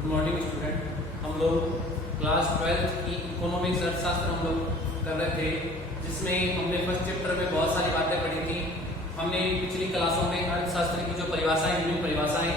Good morning student. हम लोग class 12th की इकोनॉमिक्स अर्थशास्त्र हम लोग कर रहे थे, जिसमें हमने फर्स्ट चैप्टर में बहुत सारी बातें पढ़ी थी। हमने पिछली क्लासों में अर्थशास्त्र की जो परिभाषाएं, विभिन्न परिभाषाएं,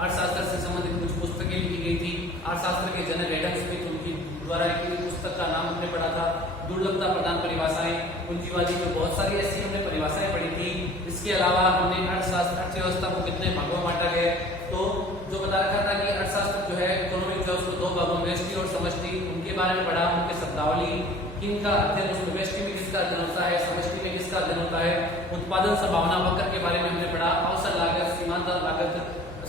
अर्थशास्त्र से संबंधित कुछ पुस्तकें लिखी गई थी। अर्थशास्त्र के जनक एडम स्मिथ, उनकी द्वारा लिखी गई पुस्तक का नाम हमने पढ़ा था दुर्लभता प्रदान परिभाषाएं, पूंजीवादी में बहुत सारी ऐसी हमने परिभाषाएं पढ़ी थी। इसके अलावा हमने अर्थशास्त्र, अर्थव्यवस्था को कितने भागों में बांटा गया, तो जो बता रखा था कि अर्थशास्त्र जो है इकोनॉमिक जो उसको दो भागों में व्यष्टि और समष्टि, उनके बारे में पढ़ा। उनके शब्दावली, किनका अध्ययन, उसमें व्यष्टि में किसका अध्ययन होता है, समष्टि में किसका अध्ययन होता है। उत्पादन संभावना वक्र के बारे में हमने पढ़ा, अवसर लागत, सीमांत लागत,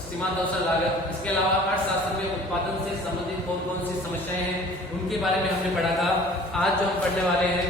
सीमांत अवसर लागत। इसके अलावा अर्थशास्त्र में उत्पादन से संबंधित कौन कौन सी समस्याएं हैं, उनके बारे में हमने पढ़ा था। आज जो हम पढ़ने वाले हैं,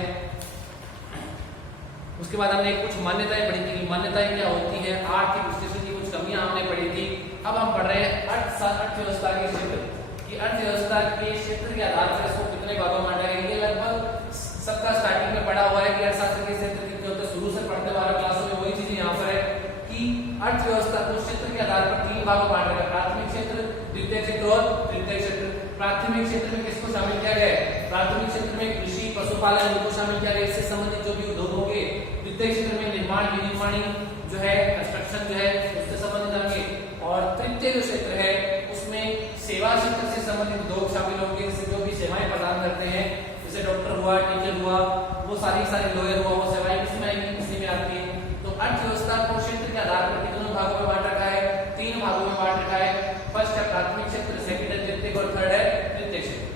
उसके बाद हमने कुछ मान्यताएं पढ़ी थी। मान्यताएं क्या होती है, आर्थिक विश्लेषण की कुछ कमियां हमने पढ़ी थी। अब हम पढ़ रहे हैं अर्थव्यवस्था के क्षेत्र की, अर्थव्यवस्था के क्षेत्र के आधार पर इसको कितने भागों में बांटा गया। ये लगभग सबका स्टार्टिंग में पढ़ा हुआ है कि अर्थशास्त्र के क्षेत्र कितने होते हैं, शुरू से पढ़ने वाले क्लासों में वही चीजें यहाँ पर है कि अर्थव्यवस्था को क्षेत्र के आधार पर तीन भागों में बांटा गया, प्राथमिक क्षेत्र, द्वितीय क्षेत्र और तृतीय क्षेत्र। प्राथमिक क्षेत्र में किसको शामिल किया गया है, प्राथमिक क्षेत्र में कृषि, पशुपालन को शामिल किया गया, इससे संबंधित जो भी उद्योग होंगे। द्वितीय क्षेत्र में निर्माण, विनिर्माणी जो है, कंस्ट्रक्शन जो है, उससे संबंधित होंगे। और तृतीय जो क्षेत्र है उसमें सेवा क्षेत्र से संबंधित उद्योग शामिल होंगे, जिससे जो भी सेवाएं प्रदान करते हैं, जैसे डॉक्टर हुआ, टीचर हुआ, वो सारी लॉयर हुआ, वो सेवाएं किसमें आएंगी, इसी में आती है। तो अर्थव्यवस्था को क्षेत्र के आधार पर कितने भागों में बांट रखा है, तीन भागों में बांट रखा है। फर्स्ट है प्राथमिक क्षेत्र, सेकंड है द्वितीय और थर्ड है तृतीय क्षेत्र।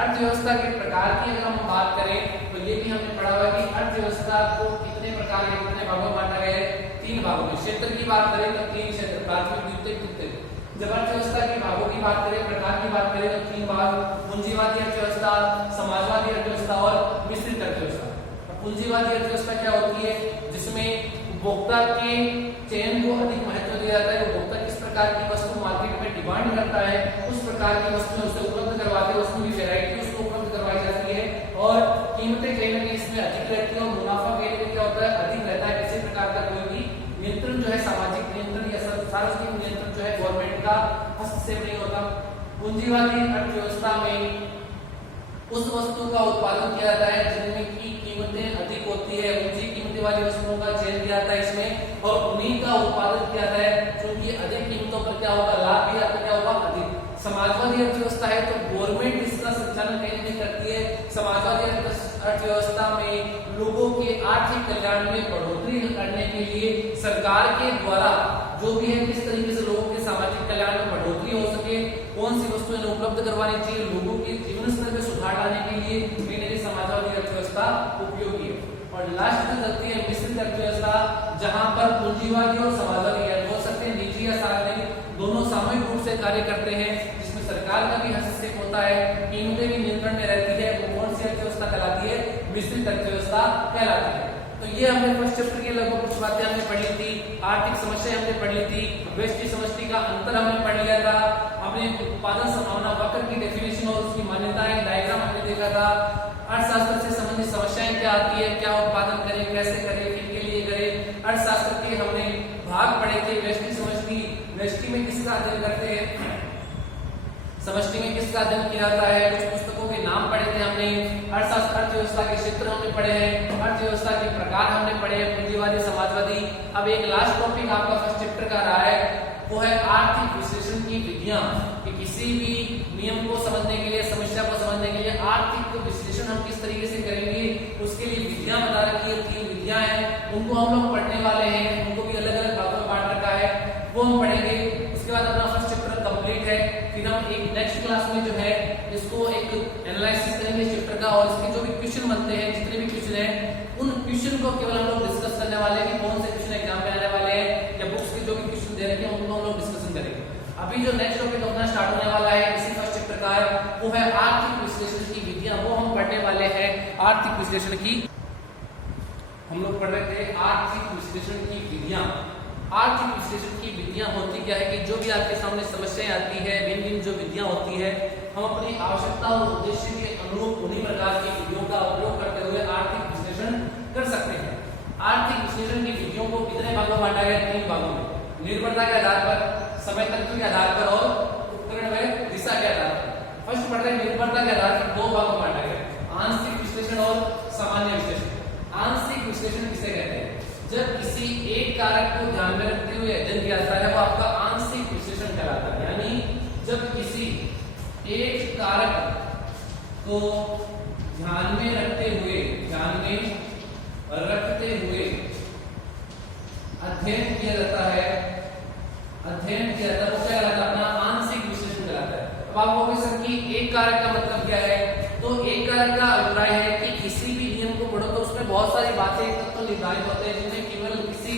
अर्थव्यवस्था के प्रकार की अगर हम बात करें तो ये भी हमने पढ़ा हुआ है कि अर्थव्यवस्था को कितने प्रकार के कितने भागों में बांटा गया है, तीन भागों में। क्षेत्र की बात करें तो तीन क्षेत्र, प्राथमिक, द्वितीय, तृतीय। जब अर्थव्यवस्था के भागों की बात करें, प्रकार की बात करें तो तीन भाग, पूंजीवादी अर्थव्यवस्था, समाजवादी अर्थव्यवस्था और मिश्रित अर्थव्यवस्था। पूंजीवादी अर्थव्यवस्था क्या होती है, जिसमें उपभोक्ता के चयन को अधिक महत्व दिया जाता है। उपभोक्ता किस प्रकार की वस्तु मार्केट में डिमांड करता है, उस प्रकार की वस्तु उसे उपलब्ध करवाते हैं, उसमें भी वैरायटी उसको उपलब्ध करवाई जाती है और कीमतें कहीं ना कहीं इसमें अधिक रहती है और मुनाफा कहीं ना कहीं क्या होता है, अधिक रहता है। किसी प्रकार का कोई भी नियंत्रण जो है, सामाजिक नियंत्रण या सार्वजनिक नियंत्रण जो है, गवर्नमेंट का हस्तक्षेप नहीं होता। पूंजीवादी अर्थव्यवस्था में उस वस्तु का उत्पादन किया जाता है जिनमें की कीमतें अधिक होती है, ऊंची कीमतें वाली वस्तुओं का चयन किया जाता है इसमें, और उन्हीं का उत्पादन किया जाता है क्योंकि अधिक कीमतों पर क्या होगा, लाभ भी आपका क्या होगा, अधिक। समाजवादी अर्थव्यवस्था है तो गवर्नमेंट इसका संचालन कहीं नहीं करती है। समाजवादी अर्थव्यवस्था में लोगों के आर्थिक कल्याण में बढ़ोतरी करने के लिए सरकार के द्वारा जो भी है, किस तरीके से लोगों के सामाजिक कल्याण में बढ़ोतरी हो सके, कौन सी वस्तुएं उपलब्ध करवानी चाहिए, लोगों के जीवन स्तर में सुधार लाने के लिए मेरी समाजवादी अर्थव्यवस्था उपयोगी है। और लास्ट में चलती है मिश्रित अर्थव्यवस्था, जहां पर पूंजीवादी और समाजवादी हो सकते हैं, निजी या सार्वजनिक दोनों सामूहिक रूप से कार्य करते हैं, जिसमें सरकार का भी हस्तक्षेप होता है, कीमतें भी नियंत्रण में रहती है। वो कौन सी अर्थव्यवस्था कहलाती है, मिश्रित अर्थव्यवस्था कहलाती है। तो ये हमने फर्स्ट चैप्टर के लगभग कुछ बातें हमने पढ़ ली थी। आर्थिक समस्या हमने पढ़ ली थी, व्यष्टि समष्टि का अंतर हमने पढ़ लिया था, हमने उत्पादन संभावना वक्र की डेफिनेशन और उसकी मान्यताएं, डायग्राम हमने देखा था। अर्थशास्त्र से संबंधित समस्याएं क्या आती है, क्या उत्पादन करें, कैसे करें, किनके लिए करें। अर्थशास्त्र के हमने भाग पढ़े थे, व्यष्टि समष्टि। व्यष्टि में किसका अध्ययन करते हैं, समष्टि में किसका अध्ययन किया जाता है। कुछ पुस्तकों के नाम पढ़े थे हमने। अर्थशास्त्र, अर्थव्यवस्था के क्षेत्र हमने पढ़े हैं, अर्थव्यवस्था के प्रकार हमने पढ़े हैं, पूंजीवादी, समाजवादी। अब एक लास्ट टॉपिक आपका फर्स्ट चैप्टर का रहा है, वो है आर्थिक विश्लेषण की विधियां। कि किसी भी नियम को समझने के लिए, समस्या को समझने के लिए आर्थिक विश्लेषण हम किस तरीके से करेंगे, उसके लिए विधियां बता रखी है, तीन विधियां हैं, उनको हम लोग पढ़ने वाले हैं। उनको भी अलग अलग भागों में बांट रखा है, वो हम पढ़ेंगे। उसके बाद अपना फर्स्ट चैप्टर कंप्लीट है। फिर हम एक नेक्स्ट क्लास में जो है इसको एक एनालिसिस करेंगे चैप्टर का, और इसके जो भी क्वेश्चन बनते हैं, जितने भी क्वेश्चन हैं, उन क्वेश्चन को केवल हम लोग डिस्कस करने वाले हैं कि कौन से क्वेश्चन एग्जाम में आने वाले हैं, या बुक्स के जो भी क्वेश्चन दे रखे हैं उनको हम लोग डिस्कशन करेंगे। अभी जो नेक्स्ट टॉपिक अपना स्टार्ट होने वाला है इसी फर्स्ट चैप्टर का है, वो है आर्थिक विश्लेषण की विधियां। वो हम पढ़ने वाले हैं आर्थिक विश्लेषण की, हम लोग पढ़ रहे थे आर्थिक विश्लेषण की विधियां। आर्थिक विश्लेषण की विधियां होती क्या है कि जो भी आपके सामने समस्याएं आती है, भिन्न भिन्न जो विधियां होती है, हम अपनी आवश्यकता और उद्देश्य के अनुरूप उन्हीं प्रकार की विधियों का उपयोग करते हुए आर्थिक विश्लेषण कर सकते हैं। आर्थिक विश्लेषण की विधियों को कितने भागों में बांटा गया, तीन भागों में। निर्भरता के आधार पर, समय तत्व के आधार पर और उपकरण व दिशा के विश्लेषण किसे कहते हैं? जब किसी एक कारक को ध्यान में रखते हुए अध्ययन किया जाता है वो आपका आंशिक विश्लेषण कहलाता है। यानी जब किसी एक कारक को ध्यान में रखते हुए अध्ययन किया जाता है वो क्या कहलाता है? अपना आंशिक विश्लेषण कहलाता है। अब आप बोलोगे सर कि एक कारक का मतलब क्या है? तो एक कारक का अभिप्राय है कि किसी भी नियम को पढ़ो तो उसमें बहुत सारी बातें तत्व निर्धारित होते हैं जिनमें केवल किसी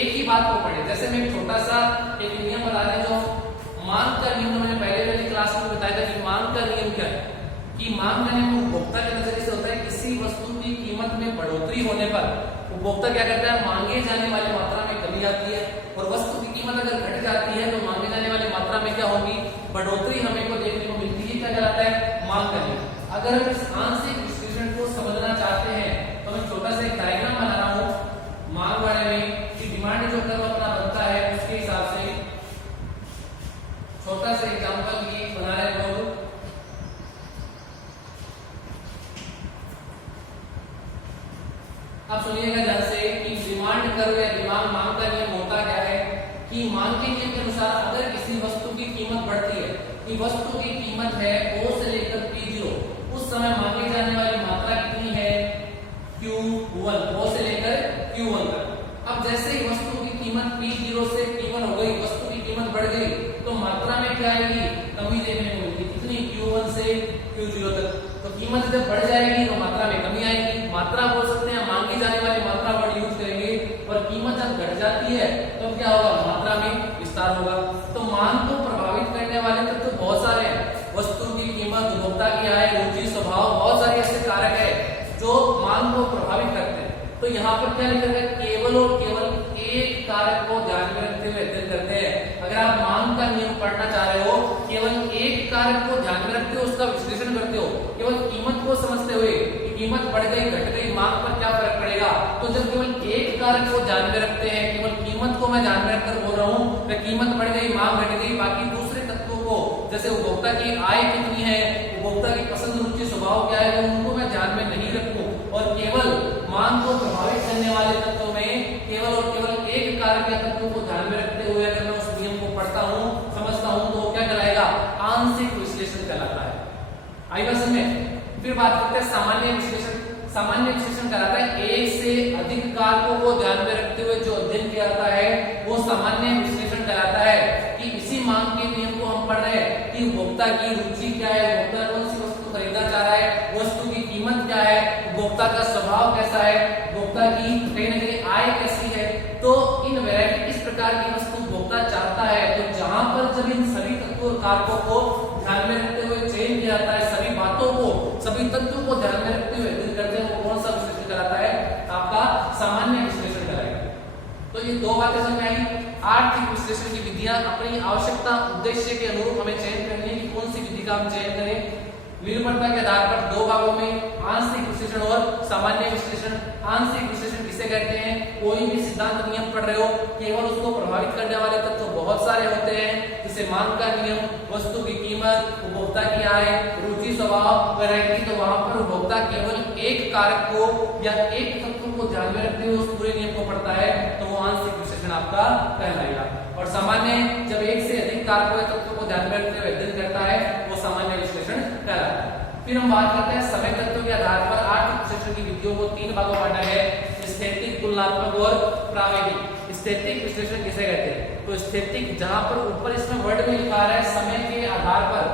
एक ही बात को पढ़े। जैसे मैं छोटा सा एक नियम बता रहा हूं, जो मांग का नियम मैंने पहले वाली क्लास में बताया था कि मांग का नियम क्या है, कि मांग का नियम उपभोक्ता के नजरिए से होता है। किसी वस्तु की कीमत में बढ़ोतरी होने पर उपभोक्ता क्या करता है? मांगे जाने वाली मात्रा में कमी आती है, और वस्तु की कीमत अगर घट जाती है तो मांगे जाने वाली मात्रा में क्या होगी? बढ़ोतरी हमें को देखने को मिलती है। क्या कहलाता है? मांग का नियम। अगर हम इस आंशिक विश्लेषण को समझना चाहते हैं तो मैं छोटा सा एक डायग्राम बना रहा हूं मांग वाले में, कि डिमांड जो कर्व अपना बनता है उसके हिसाब से छोटा सा एग्जांपल की बना रहे हैं लोग। अब सुनिएगा ध्यान से कि डिमांड कर्व या डिमांड मांग का नियम होता क्या है कि मांग के नियम के अनुसार अगर किसी वस्तु की कीमत बढ़ती है, कि वस्तु की कीमत है O से लेकर P0, उस समय मांगी जाने वाली मात्रा कितनी है? Q1, O से लेकर Q1 तक। अब जैसे ही वस्तु की कीमत P0 से P1 हो गई, वस्तु की कीमत बढ़ गई, तो मात्रा में क्या आएगी? कमी देखने को मिलेगी। कितनी? Q1 से Q0 तक। तो कीमत जब बढ़ जाएगी तो मात्रा में कमी आएगी। मात्रा बोल सकते हैं मांगी जाने वाली मात्रा वर्ड यूज करेंगे, और कीमत जब घट जाती है तो क्या होगा? मात्रा में विस्तार होगा। तो मांग को प्रभावित करने वाले तत्व तो बहुत सारे हैं। वस्तु की कीमत, उपभोक्ता की आय, रुचि, स्वभाव, बहुत सारे ऐसे कारक है जो मांग को प्रभावित करते हैं। तो यहाँ पर क्या लिखा है? केवल और केवल एक कारक को ध्यान में रखते हुए अध्ययन करते हैं। अगर आप मांग का नियम पढ़ना चाह रहे हो, केवल एक कारक को ध्यान में रखते हो, उसका विश्लेषण करते हो, केवल कीमत को समझते हुए कि कीमत बढ़ गई, घट गई, मांग पर क्या फर्क पड़ेगा। तो जब केवल एक कारक को ध्यान में रखते हैं, केवल कीमत को मैं ध्यान में रखकर बोल रहा हूँ, कीमत बढ़ गई, मांग घट गई, बाकी दूसरे तत्वों को जैसे उपभोक्ता की आय कितनी है, उपभोक्ता की पसंद, रुचि, स्वभाव क्या है, उनको मैं ध्यान में नहीं रखूं, और केवल मांग को प्रभावित करने वाले तत्वों में केवल और केवल एक कारक या तत्वों को ध्यान में रखते हुए अगर मैं उस नियम को पढ़ता हूँ, समझता हूँ, तो क्या कहलाएगा? आंशिक विश्लेषण कहलाता है। आई बात समझ में? फिर बात करते हैं सामान्य विश्लेषण। सामान्य विश्लेषण कहलाता है एक से अधिक कारकों को ध्यान में रखते हुए जो अध्ययन किया जाता है वो सामान्य विश्लेषण कहलाता है। कि इसी मांग के नियम को हम पढ़ रहे हैं कि उपभोक्ता की रुचि क्या है, उपभोक्ता कौन सी वस्तु खरीदना चाह रहा है, वस्तु की कीमत क्या है, उपभोक्ता का स्वभाव कैसा है, उपभोक्ता की कहीं ना कहीं आय कैसी है। तो इन वैरायटी इस प्रकार की वस्तु उपभोक्ता चाहता है। तो जहां पर जब इन सभी तत्वों कारकों को ध्यान में रखते हुए चयन किया जाता है, सभी बातों को, सभी तत्वों को ध्यान में रखते हुए अध्ययन करते हैं, वो कौन सा विश्लेषण कराता है? आपका सामान्य विश्लेषण कराएगा। तो ये दो बातें समझ में आई। आर्थिक विश्लेषण की विधियां अपनी आवश्यकता उद्देश्य के अनुरूप हमें चयन करनी है कि कौन सी विधि का हम चयन करें। निर्भरता के आधार पर दो भागों में आंशिक विश्लेषण और सामान्य विश्लेषण। आंशिक विश्लेषण किसे कहते हैं? कोई भी सिद्धांत नियम पढ़ रहे हो, केवल उसको प्रभावित करने वाले तत्व तो बहुत सारे होते हैं, जैसे मांग का नियम, वस्तु की कीमत, उपभोक्ता की आय, रुचि, स्वभाव, वैरायटी। तो वहां पर उपभोक्ता केवल एक कारक को या एक तत्व को ध्यान में रखते हुए उस पूरे नियम को पढ़ता है, तो वो आंशिक विश्लेषण आपका कहलाएगा। और सामान्य जब एक से अधिक कारकों या तत्वों को ध्यान में रखते हुए अध्ययन करता है, वो सामान्य विश्लेषण कहलाता है। फिर हम बात करते हैं समय तत्व के आधार पर आर्थिक विश्लेषण की विधियों को तीन भागों में बांटा है: स्थैतिक, तुलनात्मक और प्रायोगिक। स्थैतिक विश्लेषण किसे कहते हैं? तो स्थैतिक, जहां पर ऊपर इसमें वर्ड में लिखा है समय के आधार पर,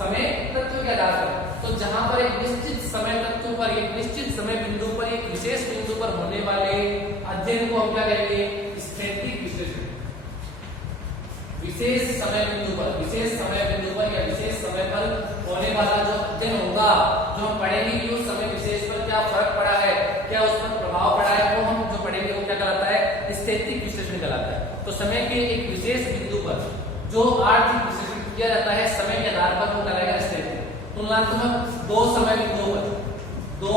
समय तत्व के आधार पर, तो जहां पर एक निश्चित समय तत्व पर, एक निश्चित समय बिंदु पर, एक विशेष बिंदु पर होने वाले अध्ययन को हम क्या कहेंगे? स्थैतिक विश्लेषण। विशेष समय बिंदु पर, विशेष समय बिंदु पर या विशेष समय पर होने वाला जो अध्ययन होगा, जो हम पढ़ेंगे कि उस समय विशेष पर क्या फर्क पड़ा है, क्या उस पर प्रभाव पड़ा है, वो हम जो पढ़ेंगे वो क्या कहलाता है? स्थैतिक विश्लेषण कहलाता है। तो समय के एक विशेष बिंदु पर जो आर्थिक विश्लेषण किया जाता है समय के आधार पर, वो कहलाएगा स्थैतिक। तुलनात्मक, दो समय बिंदुओं पर, दो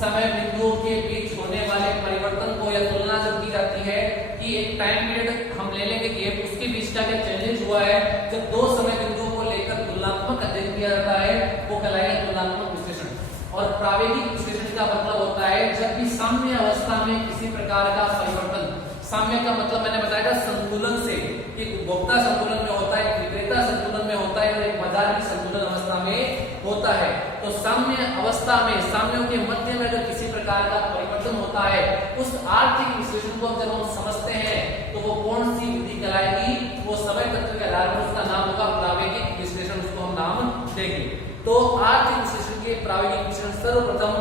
समय बिंदुओं के बीच होने वाले परिवर्तन को या तुलना जब की जाती है कि एक टाइम पीरियड हम ले लेंगे कि उसके बीच क्या क्या चेंजेस हुआ है, जब दो समय बिंदुओं को लेकर तुलनात्मक अध्ययन किया जाता है, वो कहलाएगा तुलनात्मक विश्लेषण। और प्रायोगिक विश्लेषण का मतलब होता है जब भी साम्य अवस्था में किसी प्रकार का परिवर्तन, साम्य का मतलब मैंने बताया था संतुलन से, एक उपभोक्ता संतुलन में होता है, एक विक्रेता संतुलन में होता है और एक बाजार की संतुलन अवस्था में होता है। तो साम्य अवस्था में, साम्यों के मध्य में अगर किसी प्रकार का परिवर्तन होता है, उस आर्थिक विश्लेषण को जब हम समझते हैं तो वो कौन सी विधि कहलाएगी? वो समय तत्व के आधार पर उसका नाम होगा प्रावेगिक विश्लेषण, उसको हम नाम देंगे। तो आर्थिक विश्लेषण के प्रावेगिक विश्लेषण सर्वप्रथम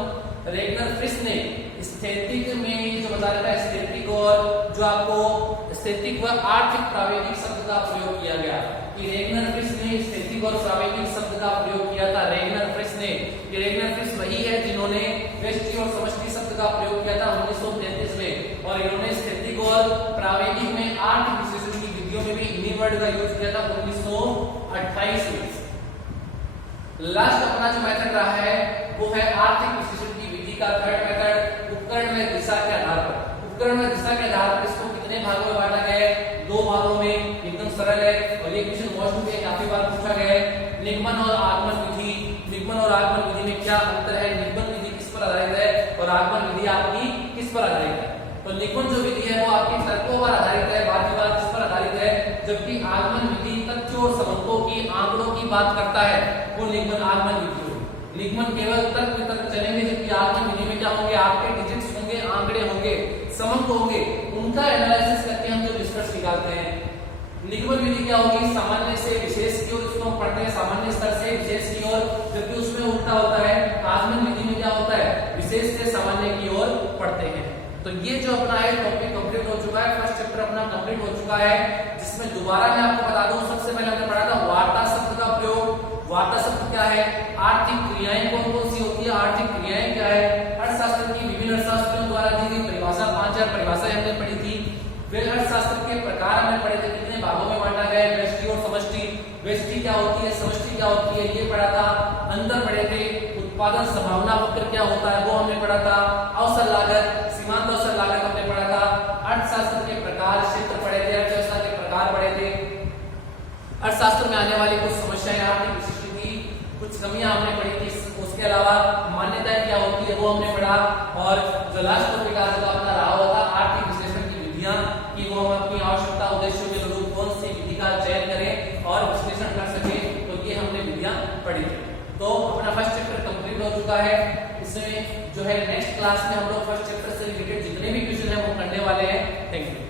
रेगनर फ्रिश ने स्थैतिक में जो बता रहा है, स्थैतिक और जो आपको स्थैतिक व आर्थिक प्रावेगिक शब्द का प्रयोग किया गया, कि रेगनर फ्रिश ने स्थैतिक और प्रावेगिक शब्द का प्रयोग किया था। रेगनर फ्रिश ने, ये रेगनर फ्रिश वही है जिन्होंने व्यष्टि और समष्टि शब्द का प्रयोग किया था 1933 में, और इन्होंने स्थैतिक और प्रावेगिक में आर्थिक विश्लेषण की विधियों में भी इन्हीं वर्ड का यूज किया था 1928 में। लास्ट अपना जो मेथड रहा है वो है आर्थिक विश्लेषण की विधि का थर्ड मेथड, उपकरण में दिशा के आधार पर। उपकरण में दिशा के आधार पर इसको कितने भागों में बांटा गया है? 2 भागों में, एकदम सरल है और ये क्वेश्चन मोस्ट में काफी बार पूछा गया है। निगमन और आगमन विधि, निगमन और आगमन विधि में क्या अंतर है? निगमन विधि किस पर आधारित है और आगमन विधि आपकी किस पर आधारित है? तो निगमन जो विधि है वो आपकी तर्कों पर आधारित है, वाद विवाद किस पर आधारित है, जबकि आगमन विधि तथ्यों और सबूतों की, आंकड़ों की बात करता है, वो निगमन आगमन विधि होगी। निगमन केवल तर्क में तर्क चलेंगे, जबकि आगमन विधि में क्या होंगे? आपके डिजिट्स होंगे, आंकड़े होंगे, समंक होंगे, उनका एनालिसिस करके हम जो निष्कर्ष निकालते हैं। निगमन विधि क्या होगी? सामान्य से विशेष की ओर, इसको हम पढ़ते हैं सामान्य स्तर से विशेष की ओर, जबकि उसमें उल्टा होता है। आगमन विधि में क्या होता है? विशेष से सामान्य की ओर पढ़ते हैं। तो ये जो अपना है टॉपिक कंप्लीट हो चुका है, फर्स्ट चैप्टर अपना कंप्लीट हो चुका है, जिसमें दोबारा मैं आपको बता दूं, सबसे पहले हमने पढ़ा था वार्ता शब्द का प्रयोग। वार्ता शब्द क्या है? आर्थिक क्रियाएं कौन कौन सी होती है, आर्थिक क्रियाएं क्या है, अर्थशास्त्र की विभिन्न अर्थशास्त्रियों द्वारा दी गई परिभाषा, 5000 परिभाषाएं हमने पढ़ी थी। फिर अर्थशास्त्र के प्रकार हमने पढ़े थे, कितने भागों में बांटा गया है, व्यष्टि और समष्टि, व्यष्टि क्या होती है, समष्टि क्या होती है, ये पढ़ा था। अंतर पढ़े थे, उत्पादन संभावना वक्र क्या होता है वो हमने पढ़ा था। अवसर लागत, सीमांत अवसर लागत हमने पढ़ा था। अर्थशास्त्र के प्रकार, क्षेत्र पढ़े थे, अर्थव्यवस्था के प्रकार पढ़े थे। अर्थशास्त्र में आने वाली कुछ समस्याएं, आर्थिक विशिष्टि की कुछ कमियां हमने पढ़ी थी। उसके अलावा मान्यताएं क्या होती है वो हमने पढ़ा, और जो लास्ट टॉपिक आज का अपना रहा हुआ था आर्थिक विश्लेषण की विधियां, कि वो हम अपनी आवश्यकता उद्देश्यों के अनुरूप कौन सी विधि का चयन करें और विश्लेषण कर सके, तो ये हमने विधियां पढ़ी थी। तो अपना फर्स्ट चैप्टर कंप्लीट हो चुका है। इसमें जो है नेक्स्ट क्लास में हम लोग फर्स्ट चैप्टर से रिलेटेड जितने भी क्वेश्चन है वो करने वाले हैं। Thank you.